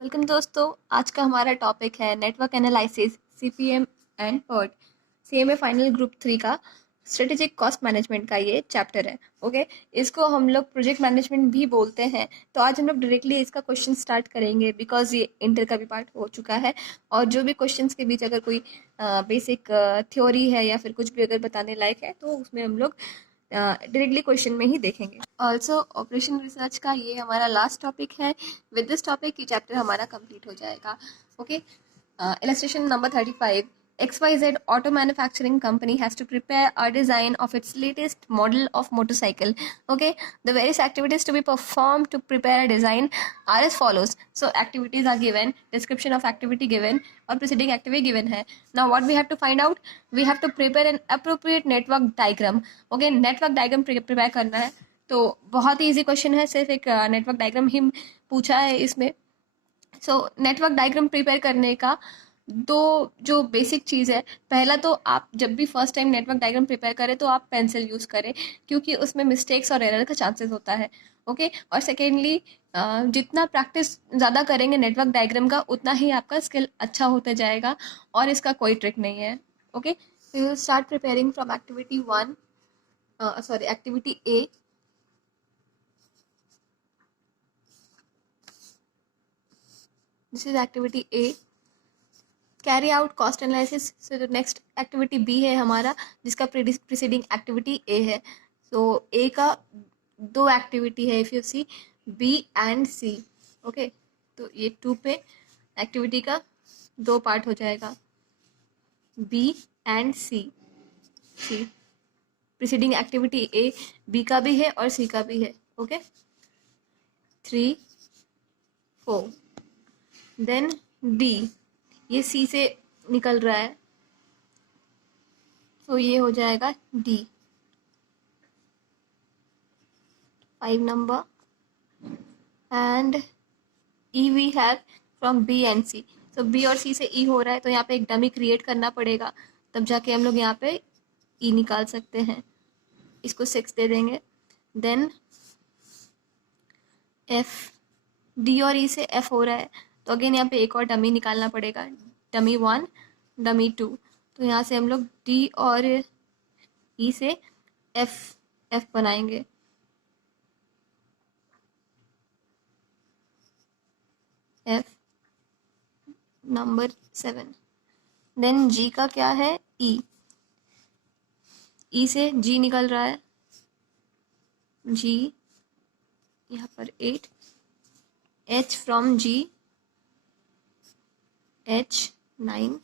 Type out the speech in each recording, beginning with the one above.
Welcome दोस्तों। आज का हमारा टॉपिक है network analysis CPM and PERT CMA final group 3 का स्ट्रेटेजिक कॉस्ट मैनेजमेंट का ये चैप्टर है। ओके, इसको हम लोग प्रोजेक्ट मैनेजमेंट भी बोलते हैं। तो आज हम लोग डायरेक्टली इसका क्वेश्चन स्टार्ट करेंगे बिकॉज ये इंटर का भी पार्ट हो चुका है। और जो भी क्वेश्चंस के बीच अगर कोई बेसिक थ्योरी है या फिर कुछ भी अगर बताने लायक है तो उसमें हम लोग डायरेक्टली क्वेश्चन में ही देखेंगे। ऑल्सो ऑपरेशन रिसर्च का ये हमारा लास्ट टॉपिक है। विद दिस टॉपिक ये चैप्टर हमारा कंप्लीट हो जाएगा। Okay, illustration number 35. XYZ auto manufacturing company has to prepare a design of its latest model of motorcycle. Okay, the various activities to be performed to prepare a design are as follows. So activities are given, description of activity given और preceding activity given है. Now what we have to find out? We have to prepare an appropriate network diagram. Okay, network diagram prepare करना है। तो बहुत ही easy question है, सिर्फ एक network diagram ही पूछा है इसमें। सो नेटवर्क डायग्राम प्रिपेयर करने का दो जो बेसिक चीज़ है, पहला तो आप जब भी first time network diagram prepare करें तो आप पेंसिल यूज़ करें क्योंकि उसमें मिस्टेक्स और एरर का चांसेस होता है। ओके, और सेकेंडली जितना प्रैक्टिस ज़्यादा करेंगे नेटवर्क डायग्राम का उतना ही आपका स्किल अच्छा होता जाएगा और इसका कोई ट्रिक नहीं है। Okay, you will start preparing from activity 1, sorry activity A. This is activity A. Carry out cost analysis. So the next activity B है हमारा, जिसका preceding activity A है। So A का दो activity है, if you see B and C. Okay, तो ये 2 पे activity का दो part हो जाएगा, B and C. preceding activity A B का भी है और C का भी है। Okay, 3, 4. देन D, ये C से निकल रहा है तो ये हो जाएगा D, 5 नंबर। And E we have from B and C। तो B और C से E हो रहा है तो यहाँ पे एक डमी क्रिएट करना पड़ेगा, तब जाके हम लोग यहाँ पे E निकाल सकते हैं। इसको 6 दे देंगे। देन F, D और E से F हो रहा है तो अगेन यहाँ पे एक और डमी निकालना पड़ेगा, डमी 1, डमी 2। तो यहाँ से हम लोग D और E से F बनाएंगे। F number 7। देन G का क्या है, E। E से G निकल रहा है, G यहाँ पर 8। H from G, H 9।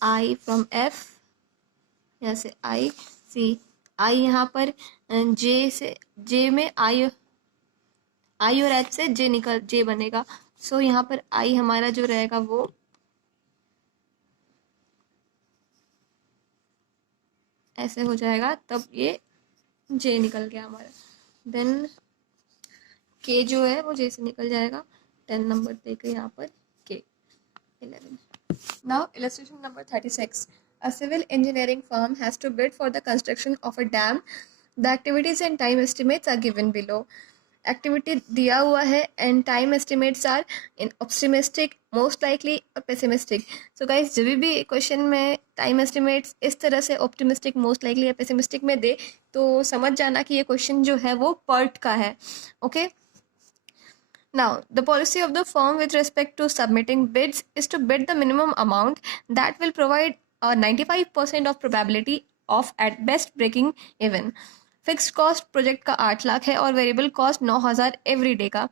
I from F, यहाँ से I। C, I यहाँ पर J से, J में I और H से J बनेगा। सो यहाँ पर I हमारा जो रहेगा वो ऐसे हो जाएगा, तब ये J निकल गया हमारा। देन K जो है वो J से निकल जाएगा, 10 नंबर देके यहाँ पर K 11। Now illustration number 36. A civil engineering firm has to bid for the construction of a dam. The activities and time estimates are given below. Activity दिया हुआ है and time estimates are in optimistic, most likely और pessimistic. So guys, जब भी question में time estimates इस तरह से ऑप्टिमिस्टिक, मोस्ट लाइकली या पेसिमिस्टिक में दे तो समझ जाना कि ये क्वेश्चन जो है वो पर्ट का है। Okay, now the policy of the firm with respect to submitting bids is to bid the minimum amount that will provide a 95% of probability of at best breaking even. Fixed cost project का 8 लाख है और variable cost 9,000 every day का।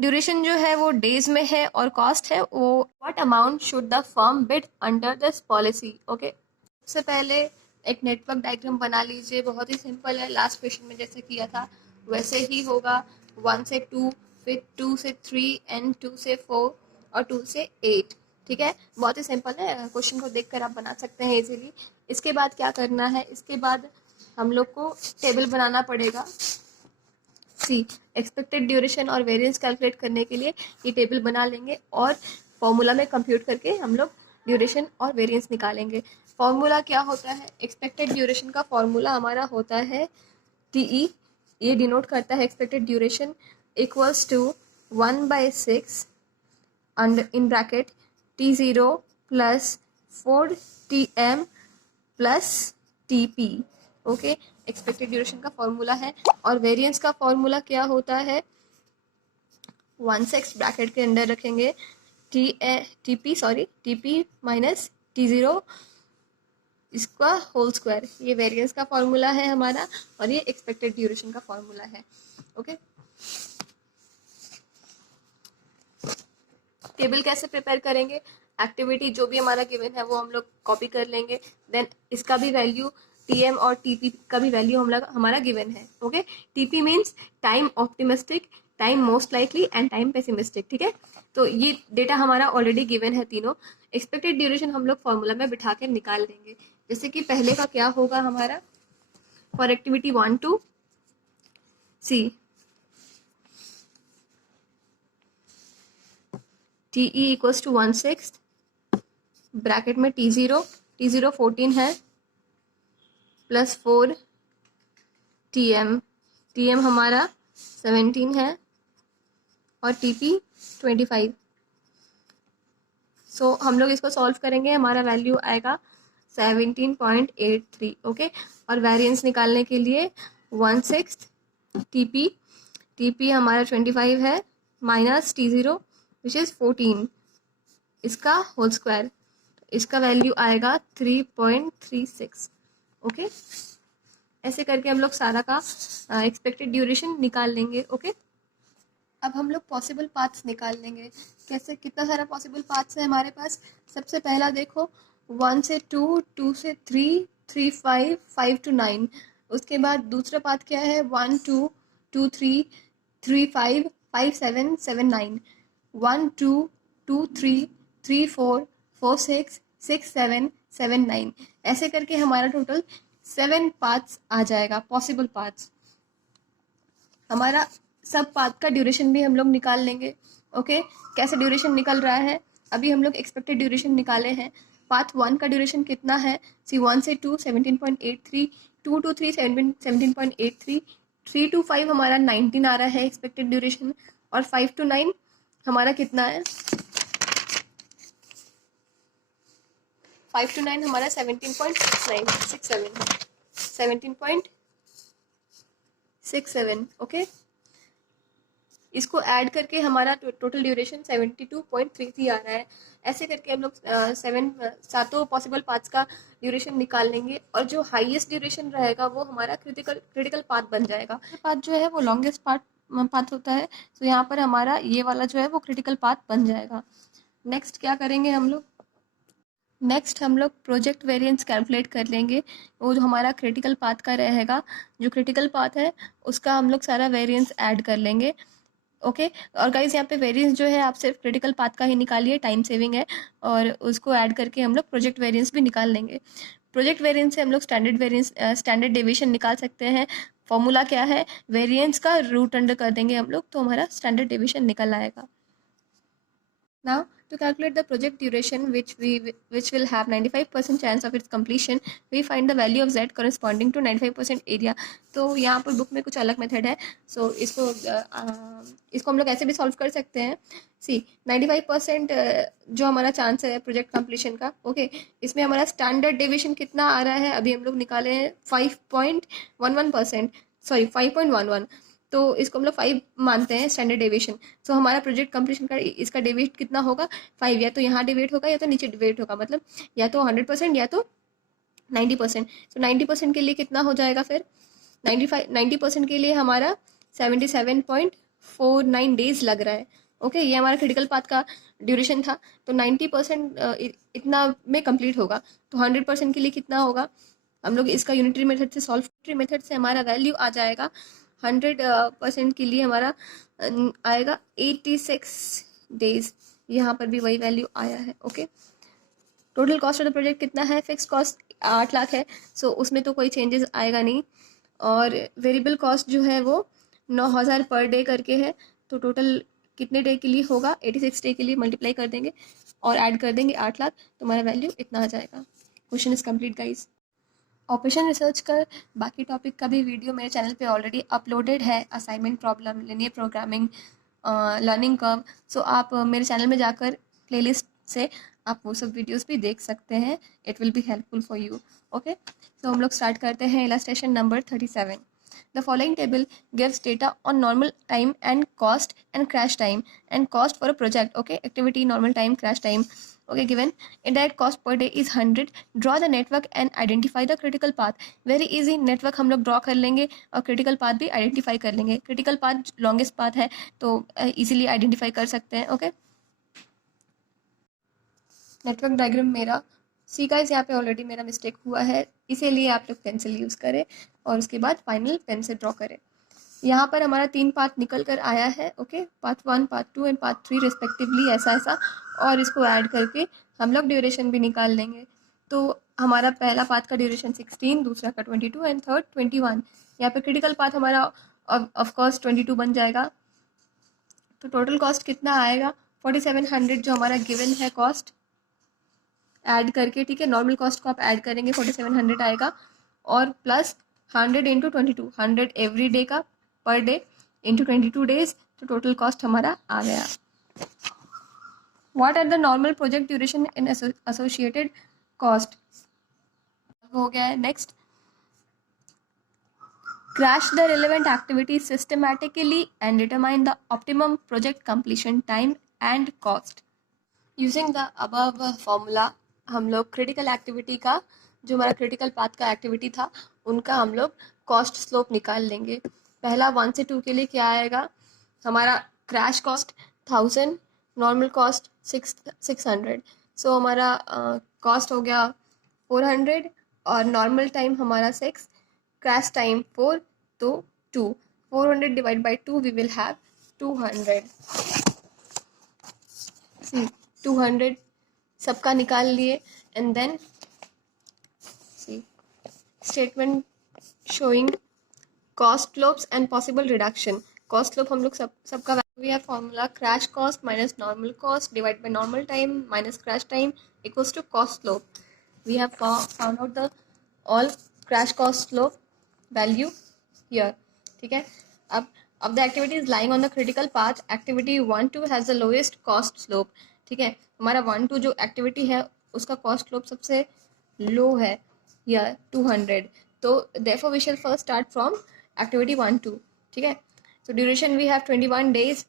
Duration जो है वो days में है और कॉस्ट है वो what amount should the firm bid under this policy. Okay, सबसे पहले एक नेटवर्क डायग्राम बना लीजिए, बहुत ही सिंपल है, लास्ट क्वेश्चन में जैसे किया था वैसे ही होगा। 1 से 2, फिर 2 से 3 एंड 2 से 4 और 2 से 8। ठीक है, बहुत ही सिंपल है, क्वेश्चन को देखकर आप बना सकते हैं इजीली। इसके बाद क्या करना है, इसके बाद हम लोग को टेबल बनाना पड़ेगा। सी, एक्सपेक्टेड ड्यूरेशन और वेरिएंस कैलकुलेट करने के लिए ये टेबल बना लेंगे और फॉर्मूला में कंप्यूट करके हम लोग ड्यूरेशन और वेरिएंस निकालेंगे। फॉर्मूला क्या होता है, एक्सपेक्टेड ड्यूरेशन का फॉर्मूला हमारा होता है TE, ये डिनोट करता है expected duration equals to 1/6 under in bracket T0 plus 4Tm plus TP। Okay, expected duration का फॉर्मूला है। और वेरिएंस का फॉर्मूला क्या होता है, 1/6 ब्रैकेट के अंदर रखेंगे TP माइनस T0 इसका होल स्क्वायर। ये वेरिएंस का फॉर्मूला है हमारा और ये एक्सपेक्टेड ड्यूरेशन का फॉर्मूला है। ओके, टेबल कैसे प्रिपेयर करेंगे, एक्टिविटी जो भी हमारा गिवन है वो हम लोग कॉपी कर लेंगे। देन इसका भी वैल्यू TM और TP का भी वैल्यू हमारा गिवन है। Okay, TP means time optimistic, time most likely and time pessimistic. ठीक है, तो ये डेटा हमारा ऑलरेडी गिवन है तीनों। एक्सपेक्टेड ड्यूरेशन हम लोग फॉर्मूला में बिठा के निकाल लेंगे। जैसे कि पहले का क्या होगा हमारा, for activity 1 to C TE equals to 1/6 bracket में T0 14 है प्लस 4 TM हमारा 17 है और TP 25। सो हम लोग इसको सॉल्व करेंगे, हमारा वैल्यू आएगा 17.83। ओके, और वेरिएंस निकालने के लिए 1/6 TP हमारा 25 है माइनस T0 विच इज 14 इसका होल स्क्वायर, इसका वैल्यू आएगा 3.36। ओके, ऐसे करके हम लोग सारा का एक्सपेक्टेड ड्यूरेशन निकाल लेंगे। ओके, अब हम लोग पॉसिबल पाथ्स निकाल लेंगे। कैसे, कितना सारा पॉसिबल पाथ्स है हमारे पास। सबसे पहला देखो 1 से 2, 2 से 3, 3 5, 5 to 9। उसके बाद दूसरा पाथ क्या है, 1 2, 2 3, 3 5, 5 7, 7 9, 1 2, 2 3, 3 4, 4 6, 6 7, 7 9। ऐसे करके हमारा टोटल 7 पाथ्स आ जाएगा, पॉसिबल पाथ्स। हमारा सब पाथ का ड्यूरेशन भी हम लोग निकाल लेंगे। ओके, कैसे ड्यूरेशन निकल रहा है, अभी हम लोग एक्सपेक्टेड ड्यूरेशन निकाले हैं। पाथ 1 का ड्यूरेशन कितना है, 1 से 2 17.83, 2 to 3 17.83, 3 to 5 हमारा 19 आ रहा है एक्सपेक्टेड ड्यूरेशन, और 5 to 9 हमारा कितना है, 5 to 9 हमारा 17.67। ओके, इसको ऐड करके हमारा टोटल ड्यूरेशन 72.33 आ रहा है। ऐसे करके हम लोग सातों पॉसिबल पाथ्स का ड्यूरेशन निकाल लेंगे, और जो हाईएस्ट ड्यूरेशन रहेगा वो हमारा क्रिटिकल पाथ बन जाएगा। पाथ जो है वो लॉन्गेस्ट पाथ होता है, तो यहाँ पर हमारा ये वाला जो है वो क्रिटिकल पाथ बन जाएगा। नेक्स्ट क्या करेंगे हम लोग, नेक्स्ट हम लोग प्रोजेक्ट वेरिएंस कैलकुलेट कर लेंगे। वो जो हमारा क्रिटिकल पाथ का रहेगा, जो क्रिटिकल पाथ है उसका हम लोग सारा वेरिएंस ऐड कर लेंगे। ओके, और गाइज यहाँ पे वेरिएंस जो है आप सिर्फ क्रिटिकल पाथ का ही निकालिए, टाइम सेविंग है, और उसको ऐड करके हम लोग प्रोजेक्ट वेरिएंस भी निकाल लेंगे। प्रोजेक्ट वेरिएंस से हम लोग स्टैंडर्ड डेविएशन निकाल सकते हैं। फॉर्मूला क्या है, वेरिएंस का रूट अंडर कर देंगे हम लोग, तो हमारा स्टैंडर्ड डेविएशन निकल आएगा। Now, to calculate the project duration, which will have 95% chance of its completion, we find the value of z corresponding to 95% area। तो यहाँ पर बुक में कुछ अलग मेथड है, सो इसको हम लोग ऐसे भी सॉल्व कर सकते हैं। सी 95% जो हमारा चांस है प्रोजेक्ट कंप्लीशन का, ओके, इसमें हमारा स्टैंडर्ड डेविएशन कितना आ रहा है, अभी हम लोग निकाले हैं 5.11%, सॉरी 5.11, तो इसको हम लोग 5 मानते हैं स्टैंडर्ड डेविएशन। सो हमारा प्रोजेक्ट कंप्लीशन का इसका डेविएट कितना होगा, 5। या तो यहाँ डिवेट होगा या तो नीचे डिवेट होगा, मतलब या तो 100% या तो 90%। तो 90% के लिए कितना हो जाएगा फिर, 90% के लिए हमारा 77.49 डेज लग रहा है। ओके, ये हमारा क्रिटिकल पाथ का ड्यूरेशन था, तो 90% इतना में कंप्लीट होगा। तो 100% के लिए कितना होगा, हम लोग इसका यूनिटरी मेथड से सॉल्व मेथड से हमारा वैल्यू आ जाएगा 100% के लिए हमारा आएगा 86 डेज। यहाँ पर भी वही वैल्यू आया है। Okay, total cost of the project कितना है, फिक्स कॉस्ट 8 लाख है, सो उसमें तो कोई चेंजेस आएगा नहीं, और वेरिएबल कॉस्ट जो है वो 9000 पर डे करके है। तो टोटल कितने डे के लिए होगा, 86 डे के लिए मल्टीप्लाई कर देंगे और ऐड कर देंगे 8 लाख, तो हमारा वैल्यू इतना आ जाएगा। Question is complete guys. Operation research का बाकी टॉपिक का भी वीडियो मेरे चैनल पे ऑलरेडी अपलोडेड है, assignment problem, linear programming, learning curve, so आप मेरे चैनल में जाकर प्लेलिस्ट से आप वो सब वीडियोस भी देख सकते हैं. It will be helpful for you. Okay, तो हम लोग स्टार्ट करते हैं. Illustration number 37. The following table gives data on normal time and crash time and cost for a project. Okay, activity, normal time, crash time. Okay, given indirect cost per day is 100. Draw the network and identify the critical path. Very easy. network हम लोग draw कर लेंगे और critical path भी identify कर लेंगे. critical path longest path है तो easily identify कर सकते हैं. Okay, नेटवर्क डायग्राम मेरा सी गाइस यहाँ पे ऑलरेडी मेरा मिस्टेक हुआ है, इसीलिए आप लोग पेंसिल यूज़ करें और उसके बाद फाइनल पेन से ड्रॉ करें. यहाँ पर हमारा 3 पार्ट निकल कर आया है. Okay, part 1, part 2 and part 3 respectively, ऐसा ऐसा, और इसको ऐड करके हम लोग ड्यूरेशन भी निकाल लेंगे. तो हमारा पहला पार्ट का ड्यूरेशन 16, दूसरा का 22 एंड थर्ड 21. यहाँ पे क्रिटिकल पार्ट हमारा ऑफकोर्स 22 बन जाएगा. तो टोटल कॉस्ट कितना आएगा? 4700 जो हमारा गिवन है कॉस्ट ऐड करके. ठीक है, नॉर्मल कॉस्ट को आप ऐड करेंगे 4700 आएगा, और प्लस 100 इंटू 22, 100 एवरी डे का पर डे इंटू 22 डेज, तो टोटल कॉस्ट हमारा आ गया. What are the normal project duration in associated cost हो गया है. Next, crash the relevant activity systematically and determine the optimum project completion time and cost. Using the above formula हम लोग critical activity का, जो हमारा क्रिटिकल पाथ का activity था, उनका हम लोग कॉस्ट स्लोप निकाल लेंगे. पहला 1 से 2 के लिए क्या आएगा? हमारा क्रैश कॉस्ट 1000, नॉर्मल कॉस्ट 600. सो हमारा कॉस्ट हो गया 400 और नॉर्मल टाइम हमारा 6, क्रैश टाइम 4, तो 2. 400 divide by 2 we will have 200. 200 सबका निकाल लिए. And then C statement showing cost slopes and possible reduction. Cost slope हम लोग सबका we have formula crash cost minus normal cost divide by normal time minus crash time equals to cost slope. We have found out the all crash cost slope value here. ठीक है, अब the activity is lying on the critical path. Activity 1-2 has the lowest cost slope. ठीक है, हमारा 1-2 जो activity है उसका cost slope सबसे लो है या 200. तो therefore we shall first start from activity 1-2. ठीक है, तो ड्यूरेशन वी हैव 21 डेज.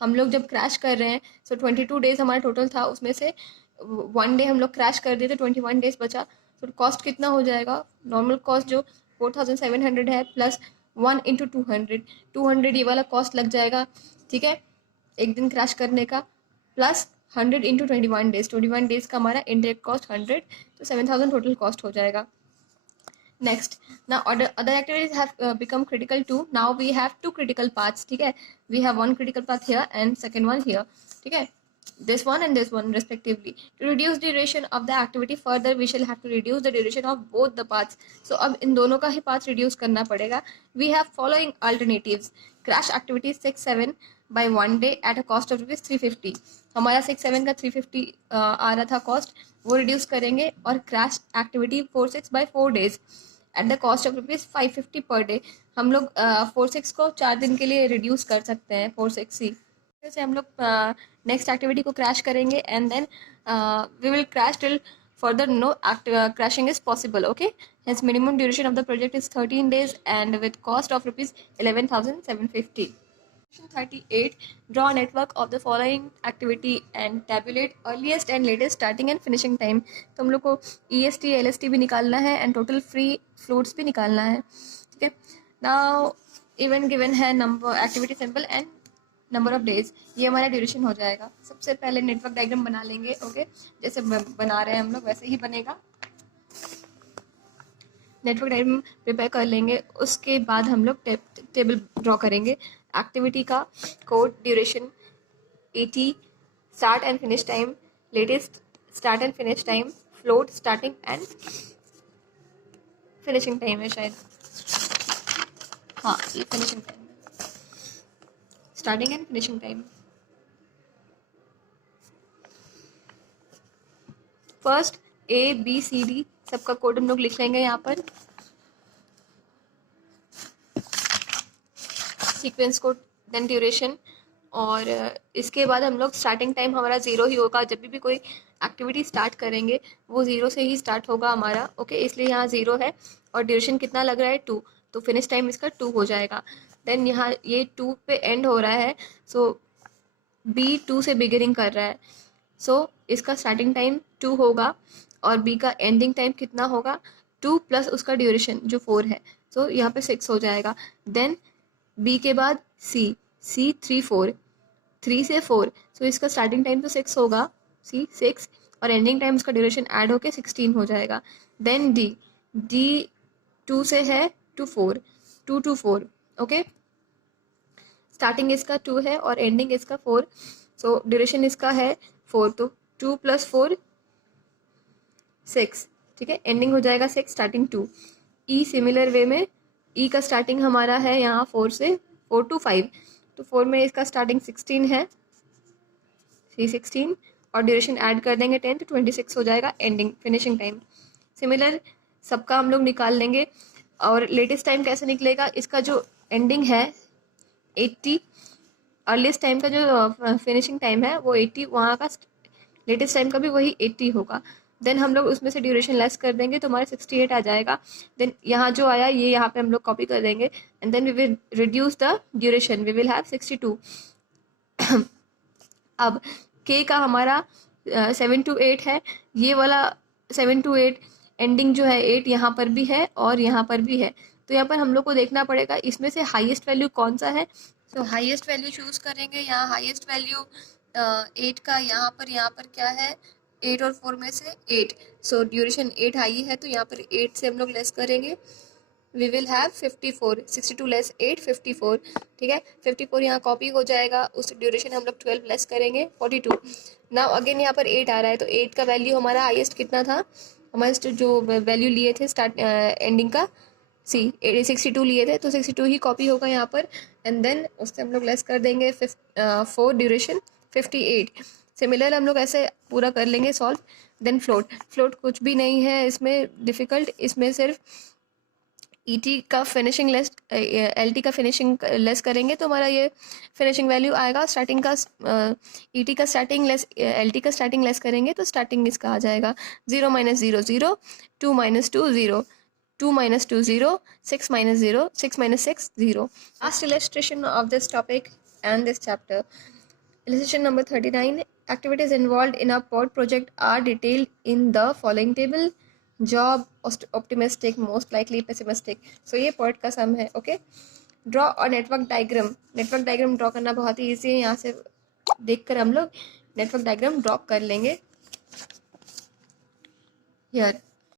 हम लोग जब क्रैश कर रहे हैं, सो 22 डेज हमारा टोटल था, उसमें से 1 डे हम लोग क्रैश कर दिए तो 21 डेज बचा. तो कॉस्ट कितना हो जाएगा? नॉर्मल कॉस्ट जो 4700 है प्लस 1 इंटू 200 ये वाला कॉस्ट लग जाएगा. ठीक है, एक दिन क्रैश करने का, प्लस 100 इंटू 21 डेज. 21 डेज का हमारा इनडायरेक्ट कॉस्ट 100, तो 7000 टोटल कॉस्ट हो जाएगा. Next, now other activities have become critical too. Now we have 2 critical paths. ठीक है, we have 1 critical path here and second one here. ठीक है, this one and this one respectively. To reduce duration of the activity further, we shall have to reduce the duration of both the paths. So अब इन दोनों का ही path reduce करना पड़ेगा. We have following alternatives. Crash activity 6-7 by 1 day at a cost of ₹350. हमारा 6-7 का 350 आ रहा था cost, वो रिड्यूस करेंगे. और crash activity 4-6 by 4 days at the cost of ₹550 per day. हम लोग 4-6 को 4 दिन के लिए रिड्यूस कर सकते हैं 4-6 ही. जैसे हम लोग नेक्स्ट एक्टिविटी को क्रैश करेंगे and then we will crash till further no crashing is possible. Okay, hence minimum duration of the project is 13 days and with cost of ₹11,750. 38. Draw a network of the following activity and tabulate earliest and latest starting and finishing time. तो हम लोग को EST LST भी निकालना है and total free floats भी निकालना है. ठीक है, now even given है number activity symbol and number of days. ये हमारा ड्यूरेशन हो जाएगा. सबसे पहले नेटवर्क डायग्राम बना लेंगे. ओके, जैसे बना रहे हैं हम लोग वैसे ही बनेगा. नेटवर्क डायग्राम प्रिपेयर कर लेंगे, उसके बाद हम लोग टेबल ड्रॉ करेंगे. एक्टिविटी का code, duration 80, start and finish time, latest start and finish time, float starting and finishing time है शायद. हाँ, ये finishing time, starting and finishing time. First ABCD सबका कोड हम लोग लिख लेंगे यहाँ पर. सीक्वेंस कोड, देन ड्यूरेशन, और इसके बाद हम लोग स्टार्टिंग टाइम हमारा 0 ही होगा। जब भी कोई एक्टिविटी स्टार्ट करेंगे वो 0 से ही स्टार्ट होगा हमारा, ओके। इसलिए यहाँ 0 है और ड्यूरेशन कितना लग रहा है 2, तो फिनिश टाइम इसका 2 हो जाएगा। देन यहाँ ये 2 पे एंड हो रहा है, सो बी 2 से बिगिनिंग कर रहा है, सो इसका स्टार्टिंग टाइम 2 होगा और बी का एंडिंग टाइम कितना होगा 2 प्लस उसका ड्यूरेशन जो 4 है, सो यहाँ पे 6 हो जाएगा। देन बी के बाद सी 3 4, 3 से 4, सो इसका स्टार्टिंग टाइम तो 6 होगा, सी 6, और एंडिंग टाइम उसका ड्यूरेशन ऐड होके 16 हो जाएगा। देन डी 2 से है टू 4, 2 to 4, ओके। स्टार्टिंग इसका 2 है और एंडिंग इसका 4, सो ड्यूरेशन इसका है 4, तो 2 + 4 6, ठीक है। एंडिंग हो जाएगा 6, स्टार्टिंग 2। ई सिमिलर वे में ई का स्टार्टिंग हमारा है यहाँ 4 से 4 to 5, तो 4 में इसका स्टार्टिंग 16 है, सी 16, और ड्यूरेशन ऐड कर देंगे 10, तो 26 हो जाएगा एंडिंग फिनिशिंग टाइम। सिमिलर सबका हम लोग निकाल लेंगे। और लेटेस्ट टाइम कैसे निकलेगा, इसका जो एंडिंग है 80, अर्लीस्ट टाइम का जो फिनिशिंग टाइम है वो 80, वहाँ का लेटेस्ट टाइम का भी वही 80 होगा। देन हम लोग उसमें से ड्यूरेशन लेस कर देंगे तो हमारे 68 आ जाएगा। देन यहाँ जो आया ये यहाँ पे हम लोग कॉपी कर देंगे and then we will reduce the duration, we will have 62। अब के का हमारा 7 to 8 है, ये वाला 7 to 8 एंडिंग जो है 8 यहाँ पर भी है और यहाँ पर भी है, तो यहाँ पर हम लोग को देखना पड़ेगा इसमें से हाईएस्ट वैल्यू कौन सा है। तो हाईएस्ट वैल्यू चूज करेंगे। यहाँ हाईएस्ट वैल्यू 8 का यहाँ पर क्या है 8 और 4 में से 8, सो ड्यूरेशन 8 हाई है तो यहाँ पर 8 से हम लोग लेस करेंगे, वी विल हैव 54, 62 लेस 8 54, ठीक है। 54 यहाँ कॉपी हो जाएगा, उस ड्यूरेशन हम लोग 12 लेस करेंगे 42। नाउ अगेन यहाँ पर 8 आ रहा है, तो 8 का वैल्यू हमारा हाईएस्ट कितना था, हमारे जो वैल्यू लिए थे स्टार्ट एंडिंग का सी 62 लिए थे, तो 62 ही कॉपी होगा यहाँ पर एंड देन उससे हम लोग लेस कर देंगे 4 ड्यूरेशन 58। सिमिलर हम लोग ऐसे पूरा कर लेंगे सॉल्व। देन फ्लोट कुछ भी नहीं है इसमें डिफ़िकल्ट, इसमें सिर्फ ईटी का फिनिशिंग लेस एलटी का फिनिशिंग लेस करेंगे तो हमारा ये फिनिशिंग वैल्यू आएगा। स्टार्टिंग का ईटी का स्टार्टिंग लेस एलटी का स्टार्टिंग लेस करेंगे तो स्टार्टिंग इसका आ जाएगा 0 - 0 0, 2 - 2 0, 2 - 2 0, 6 - 0, 6 - 6 0. Last illustration of this topic and this chapter. Illustration number 39. Activities involved in a pod project are detailed in the following table. Job, optimistic, most likely pessimistic. So ये pod का सम है, okay? Draw a network diagram. Network diagram draw करना बहुत ही easy है, यहाँ से देखकर हम लोग network diagram draw कर लेंगे. Here